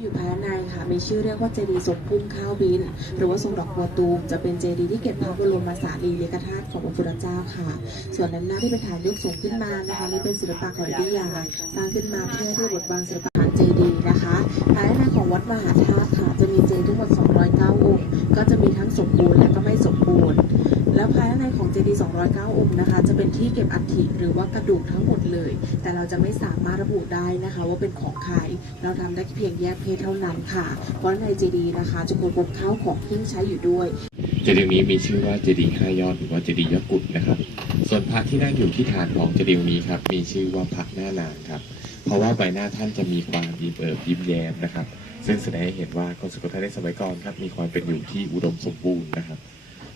อยู่ภายในค่ะมีชื่อเรียกว่าเจดีย์ทรงพุ่มข้าวบิน หรือว่าทรงดอกบัวตูม จะเป็นเจดีย์ที่เก็บพระบรมสารีริกธาตุของพระพุทธเจ้าค่ะ ส่วนด้านหน้าที่เป็นฐานยกสูงขึ้นมานะคะนี่เป็นศิลปะของอยุธยาสร้างขึ้นมาเพื่อที่บทบางศิลปะฐานเจดีย์นะคะภายในของวัดมหาธาตุค่ะจะมีเจดีย์ทั้งหมด 209 องค์ ก็จะมีทั้งสมบูรณ์และก็ไม่สมบูรณ์ แล้ายในของเจดีย์209 องค์นะคะ จะเป็นที่เก็บอัฐิหรือว่ากระดูกทั้งหมดเลย แต่เราจะไม่สามารถระบุได้นะคะ ว่าเป็นของใคร เราทำได้เพียงแยกเพศเท่านั้นค่ะ เพราะในเจดีย์นะคะ จะพบข้าวของที่ใช้อยู่ด้วย เจดีย์นี้มีชื่อว่าเจดีย์ห้ายอดหรือว่าเจดีย์ยอดกุดนะครับ ส่วนพระที่นั่งอยู่ที่ฐานของเจดีย์นี้ครับมีชื่อว่าพระหน้านางครับ เพราะว่าใบหน้าท่านจะมีความยิ้มเอิบยิ้มแย้มนะครับซึ่งแสดงให้เห็นว่าคนสุโขทัยในสมัยก่อนครับมีความเป็นอยู่ที่อุดมสมบูรณ์นะครับ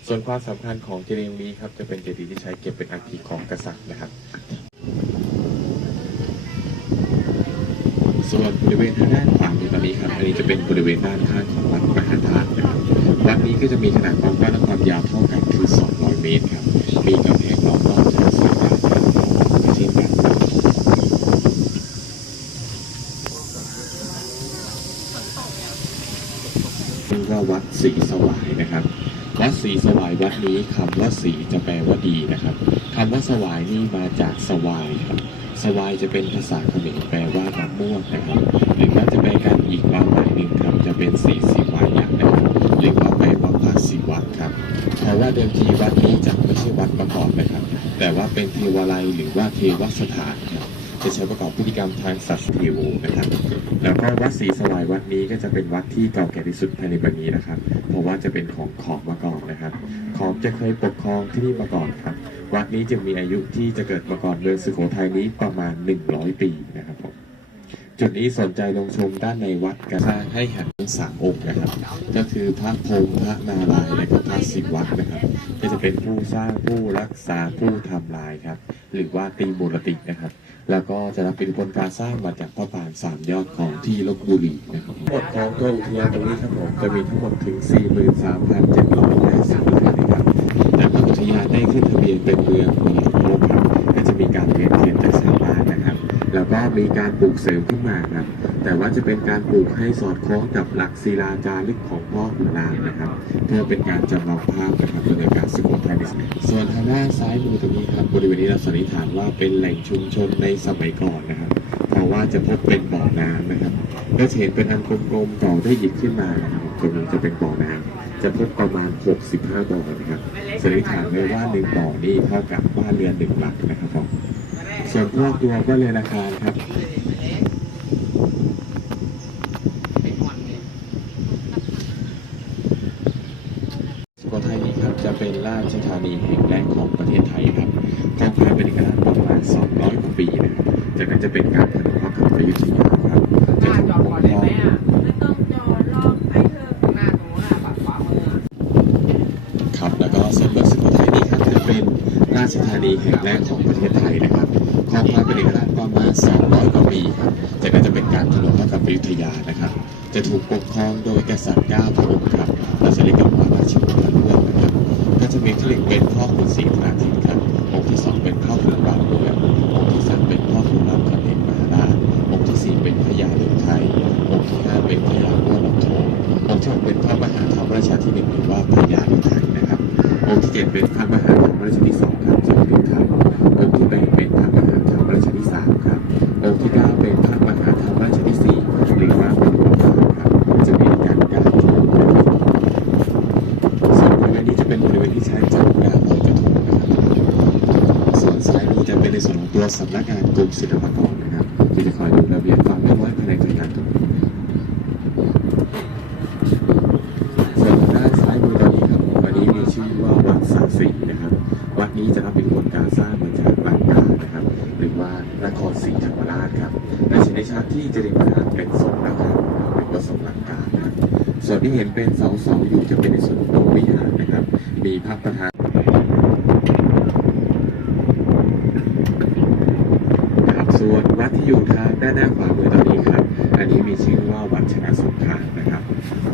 ส่วนความสำคัญของเจดีย์นี้ครับจะเป็นเจดีย์ที่ใช้เก็บเป็นอัฐิของกษัตริย์นะครับ ส่วนบริเวณทางด้านขวามือตอนนี้ครับอันนี้จะเป็นบริเวณด้านข้างของวัดมหาธาตุนะครับวัดนี้ก็จะมีขนาดความกว้างและความยาวเท่ากันคือ 200 เมตรครับมีกำแพงล้อมรอบจากสามด้านครับเช่นกันครับนี่ว่าวัดศรีสวายนะครับ วัดศรีสวายวัดนี้คำว่าศรีจะแปลว่าดีนะครับคำว่าสวายนี่มาจากสวายครับสวายจะเป็นภาษาเขมรแปลว่ามะม่วงนะครับหรือว่าจะแปลกันอีกความหมายหนึ่งครับจะเป็นสีสีวายักษ์นะครับหรือว่าแปลว่าพระศิวะครับเพราะว่าเดิมทีวัดนี้จะไม่ใช่วัดมาก่อนนะครับ แต่ว่าเป็นเทวาลัยหรือว่าเทวสถานครับ จะใช้ประกอบพิธีกรรมทางศาสนาโวนะครับ แล้วก็วัดศรีสวายวัดนี้ก็จะเป็นวัดที่เก่าแก่ที่สุดภายในปันี้นะครับ เพราะว่าจะเป็นของขอบมาก่อนนะครับ ขอบจะเคยปกครองที่นี่มาก่อนครับ วัดนี้จะมีอายุที่จะเกิดมาก่อนเมืองสุโขทัยนี้ประมาณ 100 ปีนะครับ จุดนี้สนใจลงชมด้านในวัดกันสร้างให้หันทั้งสามองค์นะครับ ก็คือพระพรมพระนารายณ์และก็พระศิวะนะครับก็จะเป็นผู้สร้างผู้รักษาผู้ทำลายครับ หรือว่าตีมูลตินะครับ แล้วก็จะรับอิทธิพลการสร้างมาจากพระปางสามยอดของที่ลบบุรีนะครับทั้งหมดของตัวอุทยานตรงนี้ครับผมจะมีทั้งหมดถึง 43,750ไร่นะครับแต่อุทยานได้ขึ้นทะเบียนเป็นเมือง แล้วก็มีการปลูกเสริมขึ้นมาครับ แต่ว่าจะเป็นการปลูกให้สอดคล้องกับหลักศิลาจารึกของพ่อขุนนางนะครับ เพื่อเป็นการจำลองภาพนะครับบรรยากาศสุโขทัยนี้ส่วนทางด้านซ้ายมือตรงนี้ครับบริเวณนี้เราสันนิษฐานว่าเป็นแหล่งชุมชนในสมัยก่อนนะครับเพราะว่าจะพบเป็นบ่อน้ำนะครับก็จะเห็นเป็นอันกลมๆก่อได้หยิบขึ้นมานะครับตรงนี้จะเป็นบ่อน้ำจะพบประมาณ 65 บ่อนะครับสันนิษฐานไว้ว่าหนึ่งบ่อนี่เท่ากับบ้านเรือนหนึ่งหลังนะครับผม ส่วนพวกตัวก็เลยนอาคารครับสุโขทัยนี้ครับจะเป็นราชธานีแห่งแรกของประเทศไทยครับครองแครเป็นเอกราชประมาณ 200กว่าปีนะครับจากนั้นจะเป็นการผนวกกับอยุธยาครับจะถูกปกครองไม่ต้องจอดรอบไปเถอะหน้าตรงหน้าปัดขวามือครับแล้วก็ส่วนเมืองสุโขทัยนี้ครับจะเป็นราชธานีแห่งแรกของประเทศไทยนะครับ ครองแครเป็นเอกราชประมาณ200กว่าปีครับจากนั้นจะเป็นการผนวกกับอยุธยานะครับ จะถูกปกครองโดยกษัตริย์เก้าพระองค์ครับเราจะเรียกกันว่าราชวงศ์พระเรื่องนะครับ ก็จะมีที่หนึ่งเป็นพ่อขุนศรีธนาทิตครับองค์ที่สองเป็นพ่อขุนรามเมืององค์ที่สามเป็นพ่อขุนรามคำเอกมหาราชองค์ที่สี่เป็นพญาเลืองไทยองค์ที่ห้าเป็นพญาวัวลำโทองค์ที่หกเป็นพระมหาธรรมราชาที่หนึ่งหรือว่าพญาเลือไทยนะครับองค์ที่เจ็ดเป็นพระมหา ในส่วนของตัวสำนักงานกรมศิลปากรนะครับที่จะคอยดูระเบียบความเรียบร้อยภายในตัวงานตรงนี้ส่วนด้านซ้ายมือตอนนี้ครับวันนี้มีชื่อว่าวัดสาสีนะครับ วัดนี้จะรับเป็นผลการสร้างมาจากบางกานะครับ หรือว่านครศรีธรรมราชครับและชนิดชาติที่เจดีย์ประธาเป็นทรงนะครับหรือว่าทรงลังกาครับส่วนที่เห็นเป็นเสาสาๆอยู่จะเป็นในส่วนของตัววิหารนะครับ มีพระประธานครับส่วนวัดที่อยู่ทาง ด้านหน้าขวามือตอนนี้ครับ อันนี้มีชื่อว่าวัดชนะสงครามนะครับ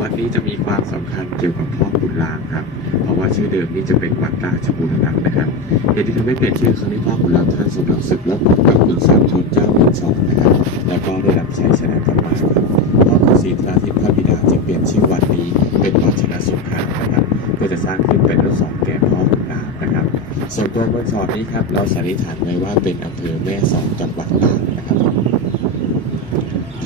วัดนี้จะมีความสำคัญเกี่ยวกับพ่อขุนรามครับ เพราะว่าชื่อเดิมนี้จะเป็นวัดราชบูรณะนะครับ เหตุที่ทำให้เปลี่ยนชื่อครั้งนี้พ่อขุนรามท่านทรงรับศึกรบกับขุนสามชนเจ้าเมืองสองนะครับ แล้วก็ได้รับชัยชนะกลับมาครับพ่อขุนศรีธราทิพย์พระบิดาจะเปลี่ยนชื่อวัดนี้เป็นวัดชนะสงครามนะครับเพื่อจะสร้างขึ้นเป็นอนุสรณ์แก่พ่อขุนรามนะครับ ส่วนตัวเมืองสอนนี้ครับเราสันนิษฐานไว้ว่าเป็นอำเภอแม่สอดจังหวัดตาก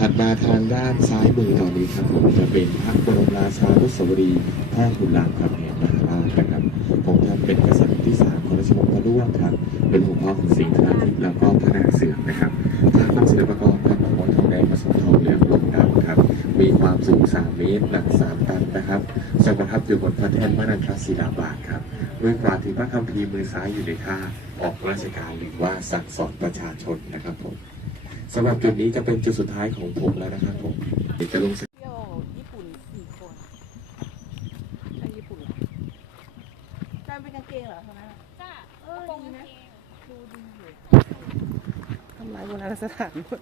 ถัดมาทางด้านซ้ายมือตอนนี้ครับผมจะเป็นพระบรมราชานุสาวรีย์พ่อขุนรามคำแหงมหาราชนะครับผมท่านเป็นกษัตริย์ที่สามของราชวงศ์พระร่วงครับ เป็นหัวพ่อของสิงห์ธราทิพย์แล้วก็พระนางเสือนะครับทางนศิลปากรครับมงคลทองแดงผสมทองเหลืองลงดำครับ มีความสูง 3 เมตรหนัก 3 ตันนะครับทรงประทับอยู่บนพระแท่นพระนันทศิลาบาทครับมือขวาถือพระคัมภีร์มือซ้ายอยู่ในท่าออกราชการหรือว่าสั่งสอนประชาชนนะครับผม สำหรับจุดนี้จะเป็นจุดสุดท้ายของผมแล้วนะครับผมเดี๋ยวจะลงเที่ยวญี่ปุ่นสี่คนใช่ญี่ปุ่นเหรอจำเป็นกางเกงเหรอเท่านั้นอะจ้าเออดีนะดูดีอยู่ทำลายโบราณสถานหมด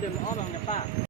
เดินมอ้อมบางนะป้า